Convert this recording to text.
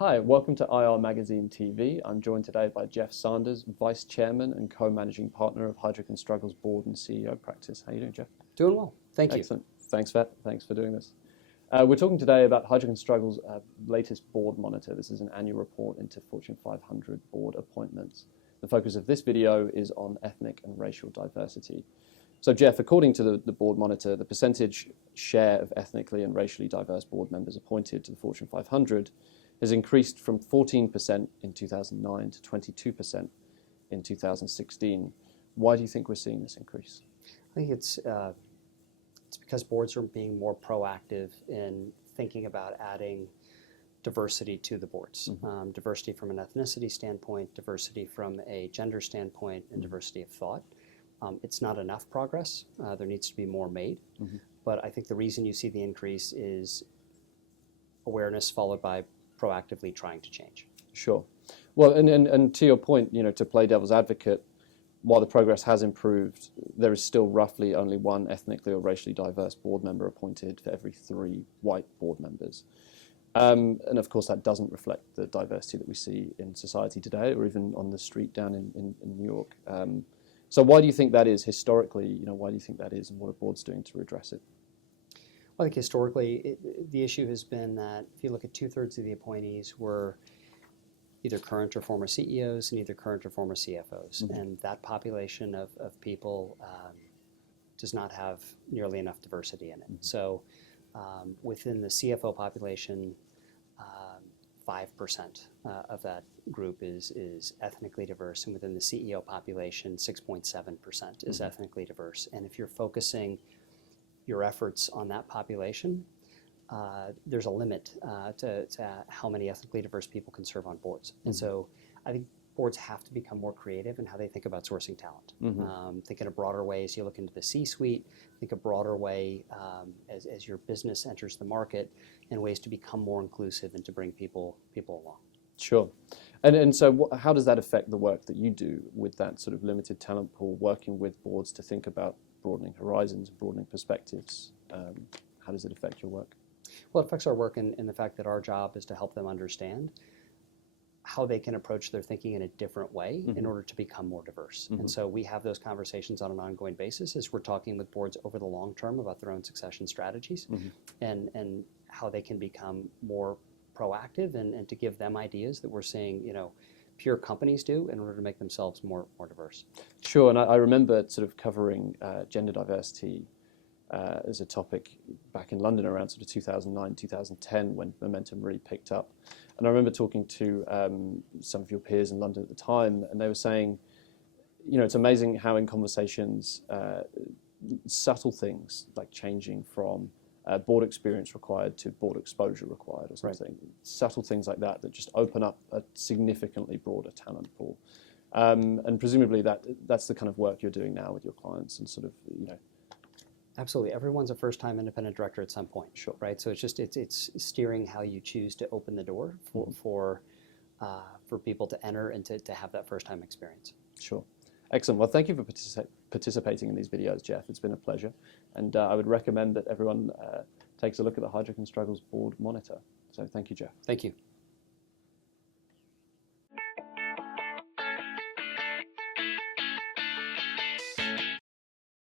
Hi, welcome to IR Magazine TV. I'm joined today by Jeff Sanders, Vice Chairman and Co-Managing Partner of Heidrick Struggles Board and CEO Practice. How are you doing, Jeff? Doing well. Thank you. Excellent. Thanks for doing this. We're talking today about Heidrick Struggles' latest board monitor. This is an annual report into Fortune 500 board appointments. The focus of this video is on ethnic and racial diversity. So Jeff, according to the board monitor, the percentage share of ethnically and racially diverse board members appointed to the Fortune 500 has increased from 14% in 2009 to 22% in 2016. Why do you think we're seeing this increase? I think it's because boards are being more proactive in thinking about adding diversity to the boards. Mm-hmm. Diversity from an ethnicity standpoint, diversity from a gender standpoint, and diversity of thought. It's not enough progress. There needs to be more made. Mm-hmm. But I think the reason you see the increase is awareness followed by proactively trying to change. Sure. Well, and to your point, to play devil's advocate, while the progress has improved, there is still roughly only one ethnically or racially diverse board member appointed for every 3 white board members. And of course, that doesn't reflect the diversity that we see in society today, or even on the street down in New York. So why do you think that is historically? Why do you think that is, and what are boards doing to address it? Well, I think historically, the issue has been that if you look at 2/3 of the appointees were either current or former CEOs and either current or former CFOs. Mm-hmm. And that population of people does not have nearly enough diversity in it. Mm-hmm. So within the CFO population, 5% of that group is ethnically diverse. And within the CEO population, 6.7% is mm-hmm. ethnically diverse. And if you're focusing your efforts on that population, there's a limit to how many ethnically diverse people can serve on boards. Mm-hmm. And so I think boards have to become more creative in how they think about sourcing talent. Mm-hmm. Think in a broader way as you look into the C-suite, think a broader way as your business enters the market, and ways to become more inclusive and to bring people along. Sure. And so how does that affect the work that you do with that sort of limited talent pool, working with boards to think about broadening horizons, broadening perspectives? How does it affect your work? Well, it affects our work in the fact that our job is to help them understand how they can approach their thinking in a different way mm-hmm. in order to become more diverse. Mm-hmm. And so we have those conversations on an ongoing basis as we're talking with boards over the long term about their own succession strategies mm-hmm. and how they can become more proactive and to give them ideas that we're seeing, peer companies do in order to make themselves more diverse. Sure, and I remember sort of covering gender diversity as a topic back in London around sort of 2009, 2010 when momentum really picked up. And I remember talking to some of your peers in London at the time, and they were saying, it's amazing how in conversations, subtle things like changing from board experience required to board exposure required or something. Right. Subtle things like that just open up a significantly broader talent pool. And presumably that's the kind of work you're doing now with your clients and sort of, Absolutely. Everyone's a first-time independent director at some point. Sure. Right? So it's steering how you choose to open the door for people to enter and to have that first-time experience. Sure. Excellent. Well, thank you for participating in these videos, Jeff. It's been a pleasure. And I would recommend that everyone takes a look at the Heidrick Struggles board monitor. So thank you, Jeff. Thank you.